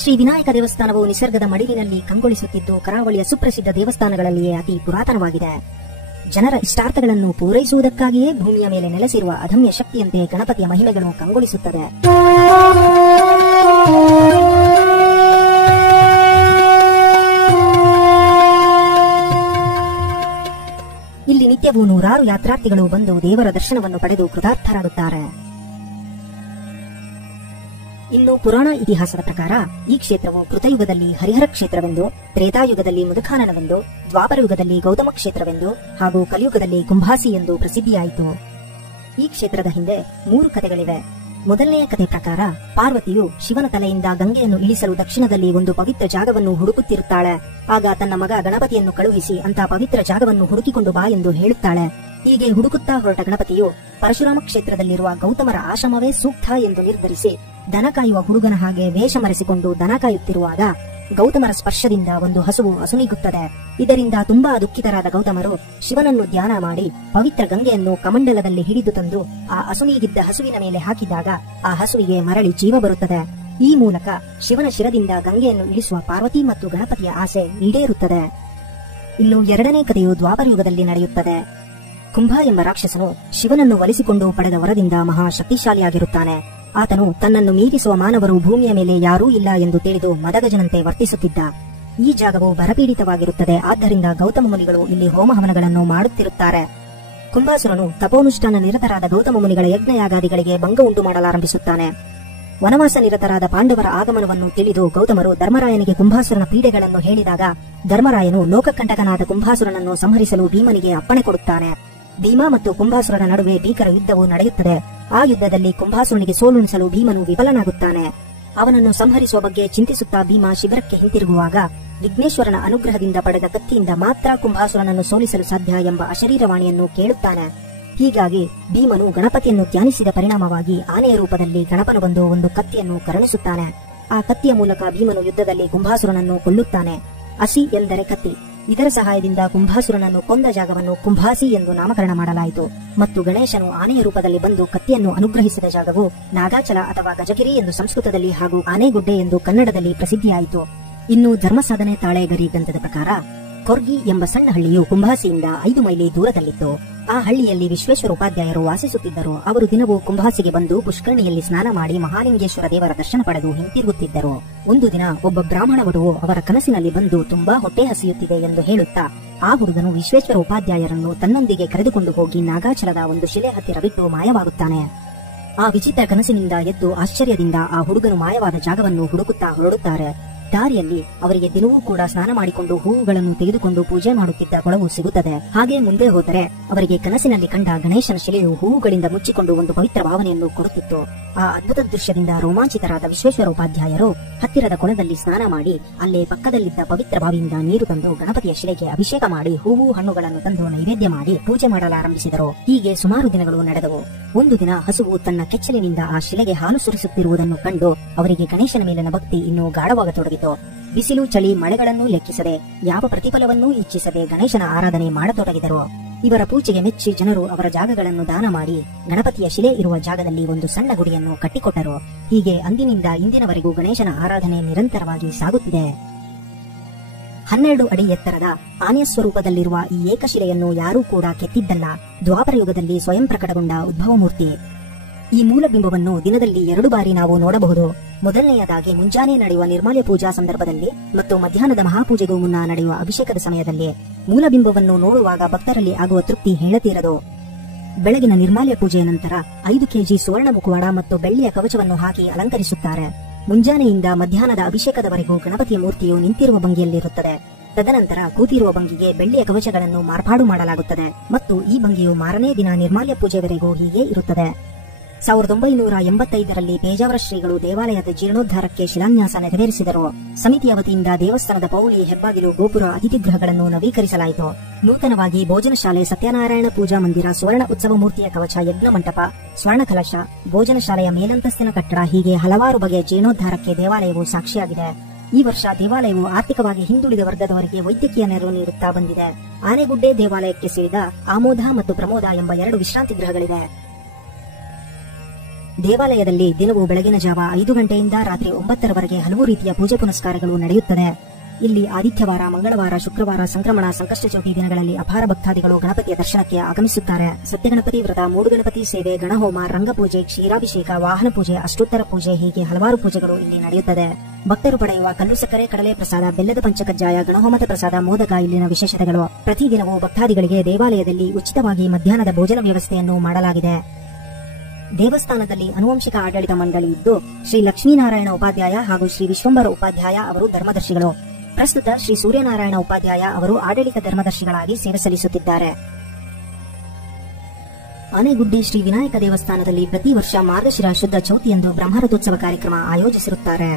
ಶ್ರೀ ವಿನಾಯಕ ದೇವಸ್ಥಾನವು ನಿಸರ್ಗದ ಮಡಿಲಿನಲ್ಲಿ ಕಂಗೊಳಿಸುತ್ತಿದ್ದು ಕರಾವಳಿಯ ಸುಪ್ರಸಿದ್ಧ ದೇವಸ್ಥಾನಗಳಲ್ಲಿಯೇ ಅತಿ ಪುರಾತನವಾಗಿದೆ. ಜನರ ಇಷ್ಟಾರ್ಥಗಳನ್ನು ಪೂರೈಸುವುದಕ್ಕಾಗಿಯೇ ಭೂಮಿಯ ಮೇಲೆ ನೆಲೆಸಿರುವ ಅದಮ್ಯ ಶಕ್ತಿಯಂತೆ ಗಣಪತಿಯ ಮಹಿಮೆಗಳು ಕಂಗೊಳಿಸುತ್ತದೆ. ಇಲ್ಲಿ ನಿತ್ಯವೂ ನೂರಾರು ಯಾತ್ರಾರ್ಥಿಗಳು ಬಂದು ದೇವರ ದರ್ಶನವನ್ನು ಪಡೆದು ಕೃತಾರ್ಥರಾಗುತ್ತಾರೆ. ಇನ್ನು ಪುರಾಣ ಇತಿಹಾಸದ ಪ್ರಕಾರ ಈ ಕ್ಷೇತ್ರವು ಕೃತಯುಗದಲ್ಲಿ ಹರಿಹರ ಕ್ಷೇತ್ರವೆಂದು, ತ್ರೇತಾಯುಗದಲ್ಲಿ ಮುದುಖಾನನವೆಂದು, ದ್ವಾಪರಯುಗದಲ್ಲಿ ಗೌತಮ ಕ್ಷೇತ್ರವೆಂದು ಹಾಗೂ ಕಲಿಯುಗದಲ್ಲಿ ಕುಂಭಾಸಿ ಎಂದು ಪ್ರಸಿದ್ಧಿಯಾಯಿತು. ಈ ಕ್ಷೇತ್ರದ ಹಿಂದೆ 3 ಕಥೆಗಳಿವೆ. ಮೊದಲನೆಯ ಕಥೆ ಪ್ರಕಾರ ಪಾರ್ವತಿಯು ಶಿವನ ತಲೆಯಿಂದ ಗಂಗೆಯನ್ನು ಇಳಿಸಲು ದಕ್ಷಿಣದಲ್ಲಿ ಒಂದು ಪವಿತ್ರ ಜಾಗವನ್ನು ಹುಡುಕುತ್ತಿರುತ್ತಾಳೆ. ಆಗ ತನ್ನ ಮಗ ಗಣಪತಿಯನ್ನು ಕಳುಹಿಸಿ ಅಂತ ಪವಿತ್ರ ಜಾಗವನ್ನು ಹುಡುಕಿಕೊಂಡು ಬಾ ಎಂದು ಹೇಳುತ್ತಾಳೆ. ಹೀಗೆ ಹುಡುಕುತ್ತಾ ಹೊರಟ ಗಣಪತಿಯು ಪರಶುರಾಮ ಕ್ಷೇತ್ರದಲ್ಲಿರುವ ಗೌತಮರ ಆಶ್ರಮವೇ ಸೂಕ್ತ ಎಂದು ನಿರ್ಧರಿಸಿ ದನ ಕಾಯುವ ಹುಡುಗನ ಹಾಗೆ ವೇಷ ಮರೆಸಿಕೊಂಡು ದನ ಕಾಯುತ್ತಿರುವಾಗ ಗೌತಮರ ಸ್ಪರ್ಶದಿಂದ ಒಂದು ಹಸುವು ಅಸುನೀಗುತ್ತದೆ. ಇದರಿಂದ ತುಂಬಾ ದುಃಖಿತರಾದ ಗೌತಮರು ಶಿವನನ್ನು ಧ್ಯಾನ ಮಾಡಿ ಪವಿತ್ರ ಗಂಗೆಯನ್ನು ಕಮಂಡಲದಲ್ಲಿ ಹಿಡಿದು ತಂದು ಆ ಅಸುನೀಗಿದ್ದ ಹಸುವಿನ ಮೇಲೆ ಹಾಕಿದಾಗ ಆ ಹಸುವಿಗೆ ಮರಳಿ ಜೀವ ಬರುತ್ತದೆ. ಈ ಮೂಲಕ ಶಿವನ ಶಿರದಿಂದ ಗಂಗೆಯನ್ನು ಇಳಿಸುವ ಪಾರ್ವತಿ ಮತ್ತು ಗಣಪತಿಯ ಆಸೆ ಈಡೇರುತ್ತದೆ. ಇನ್ನು 2ನೇ ಕಥೆಯು ದ್ವಾಪರಯುಗದಲ್ಲಿ ನಡೆಯುತ್ತದೆ. ಕುಂಭ ಎಂಬ ರಾಕ್ಷಸನು ಶಿವನನ್ನು ಒಲಿಸಿಕೊಂಡು ಪಡೆದ ವರದಿಂದ ಮಹಾಶಕ್ತಿಶಾಲಿಯಾಗಿರುತ್ತಾನೆ. ಆತನು ತನ್ನನ್ನು ಮೀರಿಸುವ ಮಾನವರು ಭೂಮಿಯ ಮೇಲೆ ಯಾರೂ ಇಲ್ಲ ಎಂದು ತಿಳಿದು ಮದಗಜನಂತೆ ವರ್ತಿಸುತ್ತಿದ್ದ. ಈ ಜಾಗವು ಬರಪೀಡಿತವಾಗಿರುತ್ತದೆ. ಆದ್ದರಿಂದ ಗೌತಮ ಮುನಿಗಳು ಇಲ್ಲಿ ಹೋಮ ಹವನಗಳನ್ನು ಮಾಡುತ್ತಿರುತ್ತಾರೆ. ಕುಂಭಾಸುರನು ತಪೋನುಷ್ಠಾನ ನಿರತರಾದ ಗೌತಮ ಮುನಿಗಳ ಯಜ್ಞಯಾಗಾದಿಗಳಿಗೆ ಭಂಗ ಉಂಟು ಮಾಡಲಾರಂಭಿಸುತ್ತಾನೆ. ವನವಾಸ ನಿರತರಾದ ಪಾಂಡವರ ಆಗಮನವನ್ನು ತಿಳಿದು ಗೌತಮರು ಧರ್ಮರಾಯನಿಗೆ ಕುಂಭಾಸುರನ ಪೀಡೆಗಳನ್ನು ಹೇಳಿದಾಗ ಧರ್ಮರಾಯನು ಲೋಕಕಂಟಕನಾದ ಕುಂಭಾಸುರನನ್ನು ಸಂಹರಿಸಲು ಭೀಮನಿಗೆ ಅಪ್ಪಣೆ ಕೊಡುತ್ತಾನೆ. ಭೀಮ ಮತ್ತು ಕುಂಭಾಸುರನ ನಡುವೆ ಭೀಕರ ಯುದ್ಧವು ನಡೆಯುತ್ತದೆ. ಆ ಯುದ್ಧದಲ್ಲಿ ಕುಂಭಾಸುರನಿಗೆ ಸೋಲುಣಿಸಲು ಭೀಮನು ವಿಫಲನಾಗುತ್ತಾನೆ. ಅವನನ್ನು ಸಂಹರಿಸುವ ಬಗ್ಗೆ ಚಿಂತಿಸುತ್ತಾ ಭೀಮ ಶಿಬಿರಕ್ಕೆ ಹಿಂತಿರುಗುವಾಗ ವಿಘ್ನೇಶ್ವರನ ಅನುಗ್ರಹದಿಂದ ಪಡೆದ ಕತ್ತಿಯಿಂದ ಮಾತ್ರ ಕುಂಭಾಸುರನನ್ನು ಸೋಲಿಸಲು ಸಾಧ್ಯ ಎಂಬ ಅಶರೀರವಾಣಿಯನ್ನು ಕೇಳುತ್ತಾನೆ. ಹೀಗಾಗಿ ಭೀಮನು ಗಣಪತಿಯನ್ನು ಧ್ಯಾನಿಸಿದ ಪರಿಣಾಮವಾಗಿ ಆನೆಯ ರೂಪದಲ್ಲಿ ಗಣಪನು ಬಂದು ಒಂದು ಕತ್ತಿಯನ್ನು ಕರುಣಿಸುತ್ತಾನೆ. ಆ ಕತ್ತಿಯ ಮೂಲಕ ಭೀಮನು ಯುದ್ಧದಲ್ಲಿ ಕುಂಭಾಸುರನನ್ನು ಕೊಲ್ಲುತ್ತಾನೆ. ಅಸಿ ಎಂದರೆ ಕತ್ತಿ. ಇದರ ಸಹಾಯದಿಂದ ಕುಂಭಾಸುರನನ್ನು ಕೊಂದ ಜಾಗವನ್ನು ಕುಂಭಾಸಿ ಎಂದು ನಾಮಕರಣ ಮಾಡಲಾಯಿತು. ಮತ್ತು ಗಣೇಶನು ಆನೆಯ ರೂಪದಲ್ಲಿ ಬಂದು ಕತ್ತಿಯನ್ನು ಅನುಗ್ರಹಿಸಿದ ಜಾಗವು ನಾಗಾಚಲ ಅಥವಾ ಗಜಗಿರಿ ಎಂದು ಸಂಸ್ಕೃತದಲ್ಲಿ ಹಾಗೂ ಆನೆಗುಡ್ಡೆ ಎಂದು ಕನ್ನಡದಲ್ಲಿ ಪ್ರಸಿದ್ಧಿಯಾಯಿತು. ಇನ್ನು ಧರ್ಮಸಾಧನೆ ತಾಳೆಗರಿ ಗ್ರಂಥದ ಪ್ರಕಾರ ಕೊರ್ಗಿ ಎಂಬ ಸಣ್ಣ ಹಳ್ಳಿಯು ಕುಂಭಾಸಿಯಿಂದ 5 ಮೈಲಿ ದೂರದಲ್ಲಿತ್ತು. ಆ ಹಳ್ಳಿಯಲ್ಲಿ ವಿಶ್ವೇಶ್ವರ ಉಪಾಧ್ಯಾಯರು ವಾಸಿಸುತ್ತಿದ್ದರು. ಅವರು ದಿನವೂ ಕುಂಭಾಸಿಗೆ ಬಂದು ಪುಷ್ಕರಣಿಯಲ್ಲಿ ಸ್ನಾನ ಮಾಡಿ ಮಹಾಲಿಂಗೇಶ್ವರ ದೇವರ ದರ್ಶನ ಪಡೆದು ಹಿಂತಿರುಗುತ್ತಿದ್ದರು. ಒಂದು ದಿನ ಒಬ್ಬ ಬ್ರಾಹ್ಮಣ ವಧುವು ಅವರ ಕನಸಿನಲ್ಲಿ ಬಂದು ತುಂಬಾ ಹೊಟ್ಟೆ ಹಸಿಯುತ್ತಿದೆ ಎಂದು ಹೇಳುತ್ತಾ ಆ ಹುಡುಗನು ವಿಶ್ವೇಶ್ವರ ಉಪಾಧ್ಯಾಯರನ್ನು ತನ್ನೊಂದಿಗೆ ಕರೆದುಕೊಂಡು ಹೋಗಿ ನಾಗಾಚಲದ ಒಂದು ಶಿಲೆ ಹತ್ತಿರ ಬಿಟ್ಟು ಮಾಯವಾಗುತ್ತಾನೆ. ಆ ವಿಚಿತ್ರ ಕನಸಿನಿಂದ ಎದ್ದು ಆಶ್ಚರ್ಯದಿಂದ ಆ ಹುಡುಗನು ಮಾಯವಾದ ಜಾಗವನ್ನು ಹುಡುಕುತ್ತಾ ಹೊರಡುತ್ತಾರೆ. ದಾರಿಯಲ್ಲಿ ಅವರಿಗೆ ದಿನವೂ ಕೂಡ ಸ್ನಾನ ಮಾಡಿಕೊಂಡು ಹೂವುಗಳನ್ನು ತೆಗೆದುಕೊಂಡು ಪೂಜೆ ಮಾಡುತ್ತಿದ್ದ ಕೊಳವು ಸಿಗುತ್ತದೆ. ಹಾಗೆ ಮುಂದೆ ಹೋದರೆ ಅವರಿಗೆ ಕನಸಿನಲ್ಲಿ ಕಂಡ ಗಣೇಶನ ಶಿಲೆಯು ಹೂವುಗಳಿಂದ ಮುಚ್ಚಿಕೊಂಡು ಒಂದು ಪವಿತ್ರ ಭಾವನೆಯನ್ನು ಕೊಡುತ್ತಿತ್ತು. ಆ ಅದ್ಭುತ ದೃಶ್ಯದಿಂದ ರೋಮಾಂಚಿತರಾದ ವಿಶ್ವೇಶ್ವರ ಉಪಾಧ್ಯಾಯರು ಹತ್ತಿರದ ಕೊಳದಲ್ಲಿ ಸ್ನಾನ ಮಾಡಿ ಅಲ್ಲೇ ಪಕ್ಕದಲ್ಲಿದ್ದ ಪವಿತ್ರ ಬಾವಿಯಿಂದ ನೀರು ತಂದು ಗಣಪತಿಯ ಶಿಲೆಗೆ ಅಭಿಷೇಕ ಮಾಡಿ ಹೂವು ಹಣ್ಣುಗಳನ್ನು ತಂದು ನೈವೇದ್ಯ ಮಾಡಿ ಪೂಜೆ ಮಾಡಲಾರಂಭಿಸಿದರು. ಹೀಗೆ ಸುಮಾರು ದಿನಗಳು ನಡೆದವು. ಒಂದು ದಿನ ಹಸುವು ತನ್ನ ಕೆಚ್ಚಲಿನಿಂದ ಆ ಶಿಲೆಗೆ ಹಾಲು ಸುರಿಸುತ್ತಿರುವುದನ್ನು ಕಂಡು ಅವರಿಗೆ ಗಣೇಶನ ಮೇಲಿನ ಭಕ್ತಿ ಇನ್ನೂ ಗಾಢವಾಗತೊಡಗಿತು. ಬಿಸಿಲು ಚಳಿ ಮಳೆಗಳನ್ನು ಲೆಕ್ಕಿಸದೆ ಯಾವ ಪ್ರತಿಫಲವನ್ನೂ ಇಚ್ಛಿಸದೆ ಗಣೇಶನ ಆರಾಧನೆ ಮಾಡತೊಡಗಿದರು. ಇವರ ಪೂಜೆಗೆ ಮೆಚ್ಚಿ ಜನರು ಅವರ ಜಾಗಗಳನ್ನು ದಾನ ಮಾಡಿ ಗಣಪತಿಯ ಶಿಲೆ ಇರುವ ಜಾಗದಲ್ಲಿ ಒಂದು ಸಣ್ಣ ಗುಡಿಯನ್ನು ಕಟ್ಟಿಕೊಟ್ಟರು. ಹೀಗೆ ಅಂದಿನಿಂದ ಇಂದಿನವರೆಗೂ ಗಣೇಶನ ಆರಾಧನೆ ನಿರಂತರವಾಗಿ ಸಾಗುತ್ತಿದೆ. 12 ಅಡಿ ಎತ್ತರದ ಆನೆಯ ಸ್ವರೂಪದಲ್ಲಿರುವ ಈ ಏಕಶಿಲೆಯನ್ನು ಯಾರೂ ಕೂಡ ಕೆತ್ತಿದ್ದಲ್ಲ. ದ್ವಾಪರ ಯುಗದಲ್ಲಿ ಸ್ವಯಂ ಪ್ರಕಟಗೊಂಡ ಉದ್ಭವ ಮೂರ್ತಿ. ಈ ಮೂಲಬಿಂಬವನ್ನು ದಿನದಲ್ಲಿ 2 ಬಾರಿ ನಾವು ನೋಡಬಹುದು. ಮೊದಲನೆಯದಾಗಿ ಮುಂಜಾನೆ ನಡೆಯುವ ನಿರ್ಮಾಲ್ಯ ಪೂಜಾ ಸಂದರ್ಭದಲ್ಲಿ ಮತ್ತು ಮಧ್ಯಾಹ್ನದ ಮಹಾಪೂಜೆಗೂ ಮುನ್ನ ನಡೆಯುವ ಅಭಿಷೇಕದ ಸಮಯದಲ್ಲಿ. ಮೂಲಬಿಂಬವನ್ನು ನೋಡುವಾಗ ಭಕ್ತರಲ್ಲಿ ಆಗುವ ತೃಪ್ತಿ ಹೇಳತೀರದು. ಬೆಳಗಿನ ನಿರ್ಮಾಲ್ಯ ಪೂಜೆಯ ನಂತರ 5 ಕೆಜಿ ಸುವರ್ಣ ಮುಖವಾಡ ಮತ್ತು ಬೆಳ್ಳಿಯ ಕವಚವನ್ನು ಹಾಕಿ ಅಲಂಕರಿಸುತ್ತಾರೆ. ಮುಂಜಾನೆಯಿಂದ ಮಧ್ಯಾಹ್ನದ ಅಭಿಷೇಕದವರೆಗೂ ಗಣಪತಿಯ ಮೂರ್ತಿಯು ನಿಂತಿರುವ ಭಂಗಿಯಲ್ಲಿರುತ್ತದೆ. ತದನಂತರ ಕೂತಿರುವ ಭಂಗಿಗೆ ಬೆಳ್ಳಿಯ ಕವಚಗಳನ್ನು ಮಾರ್ಪಾಡು ಮಾಡಲಾಗುತ್ತದೆ ಮತ್ತು ಈ ಭಂಗಿಯು ಮಾರನೇ ದಿನ ನಿರ್ಮಾಲ್ಯ ಪೂಜೆವರೆಗೂ ಹೀಗೆ ಇರುತ್ತದೆ. 1985ರಲ್ಲಿ ಪೇಜಾವರ ಶ್ರೀಗಳು ದೇವಾಲಯದ ಜೀರ್ಣೋದ್ಧಾರಕ್ಕೆ ಶಿಲಾನ್ಯಾಸ ನೆರವೇರಿಸಿದರು. ಸಮಿತಿಯ ವತಿಯಿಂದ ದೇವಸ್ಥಾನದ ಪೌಳಿ, ಹೆಬ್ಬಾಗಿಲು, ಗೋಪುರ, ಅತಿಥಿಗೃಹಗಳನ್ನು ನವೀಕರಿಸಲಾಯಿತು. ನೂತನವಾಗಿ ಭೋಜನ ಶಾಲೆ, ಸತ್ಯನಾರಾಯಣ ಪೂಜಾ ಮಂದಿರ, ಸುವರ್ಣ ಉತ್ಸವ ಮೂರ್ತಿಯ ಕವಚ, ಯಜ್ಞ ಮಂಟಪ, ಸ್ವರ್ಣ ಕಲಶ, ಭೋಜನ ಶಾಲೆಯ ಮೇಲಂತಸ್ತಿನ ಕಟ್ಟಡ ಹೀಗೆ ಹಲವಾರು ಬಗೆಯ ಜೀರ್ಣೋದ್ಧಾರಕ್ಕೆ ದೇವಾಲಯವು ಸಾಕ್ಷಿಯಾಗಿದೆ. ಈ ವರ್ಷ ದೇವಾಲಯವು ಆರ್ಥಿಕವಾಗಿ ಹಿಂದುಳಿದ ವರ್ಗದವರಿಗೆ ವೈದ್ಯಕೀಯ ನೆರವು ನೀಡುತ್ತಾ ಬಂದಿದೆ. ಆನೆಗುಡ್ಡೆ ದೇವಾಲಯಕ್ಕೆ ಸೇರಿದ ಆಮೋದ ಮತ್ತು ಪ್ರಮೋದ ಎಂಬ 2 ವಿಶ್ರಾಂತಿ ಗೃಹಗಳಿವೆ. ದೇವಾಲಯದಲ್ಲಿ ದಿನವೂ ಬೆಳಗಿನ ಜಾವ 5 ಗಂಟೆಯಿಂದ ರಾತ್ರಿ 9ರವರೆಗೆ ಹಲವು ರೀತಿಯ ಪೂಜೆ ಪುನಸ್ಕಾರಗಳು ನಡೆಯುತ್ತದೆ. ಇಲ್ಲಿ ಆದಿತ್ಯವಾರ, ಮಂಗಳವಾರ, ಶುಕ್ರವಾರ, ಸಂಕ್ರಮಣ, ಸಂಕಷ್ಟ ಚೌತಿ ದಿನಗಳಲ್ಲಿ ಅಪಾರ ಭಕ್ತಾದಿಗಳು ಗಣಪತಿಯ ದರ್ಶನಕ್ಕೆ ಆಗಮಿಸುತ್ತಾರೆ. ಸತ್ಯಗಣಪತಿ ವ್ರತ, ಮೂಡುಗಣಪತಿ ಸೇವೆ, ಗಣಹೋಮ, ರಂಗಪೂಜೆ, ಕ್ಷೀರಾಭಿಷೇಕ, ವಾಹನ ಪೂಜೆ, ಅಷ್ಟೋತ್ತರ ಪೂಜೆ ಹೀಗೆ ಹಲವಾರು ಪೂಜೆಗಳು ಇಲ್ಲಿ ನಡೆಯುತ್ತದೆ. ಭಕ್ತರು ಪಡೆಯುವ ಕಲ್ಲು ಸಕ್ಕರೆ, ಕಡಲೆ ಪ್ರಸಾದ, ಬೆಲ್ಲದ ಪಂಚಕಜ್ಜಾಯ, ಗಣಹೋಮದ ಪ್ರಸಾದ, ಮೋದಕ ಇಲ್ಲಿನ ವಿಶೇಷತೆಗಳು. ಪ್ರತಿದಿನವೂ ಭಕ್ತಾದಿಗಳಿಗೆ ದೇವಾಲಯದಲ್ಲಿ ಉಚಿತವಾಗಿ ಮಧ್ಯಾಹ್ನದ ಭೋಜನ ವ್ಯವಸ್ಥೆಯನ್ನು ಮಾಡಲಾಗಿದೆ. ದೇವಸ್ಥಾನದಲ್ಲಿ ಆನುವಂಶಿಕ ಆಡಳಿತ ಮಂಡಳಿ ಇದ್ದು, ಶ್ರೀ ಲಕ್ಷ್ಮೀನಾರಾಯಣ ಉಪಾಧ್ಯಾಯ ಹಾಗೂ ಶ್ರೀ ವಿಶ್ವಂಬರ ಉಪಾಧ್ಯಾಯ ಅವರು ಧರ್ಮದರ್ಶಿಗಳು. ಪ್ರಸ್ತುತ ಶ್ರೀ ಸೂರ್ಯನಾರಾಯಣ ಉಪಾಧ್ಯಾಯ ಅವರು ಆಡಳಿತ ಧರ್ಮದರ್ಶಿಗಳಾಗಿ ಸೇವೆ ಸಲ್ಲಿಸುತ್ತಿದ್ದಾರೆ. ಆನೆಗುಡ್ಡೆ ಶ್ರೀ ವಿನಾಯಕ ದೇವಸ್ಥಾನದಲ್ಲಿ ಪ್ರತಿ ವರ್ಷ ಮಾರ್ಗಶಿರ ಶುದ್ಧ ಚೌತಿಯಂದು ಬ್ರಹ್ಮರಥೋತ್ಸವ ಕಾರ್ಯಕ್ರಮ ಆಯೋಜಿಸಿರುತ್ತಾರೆ.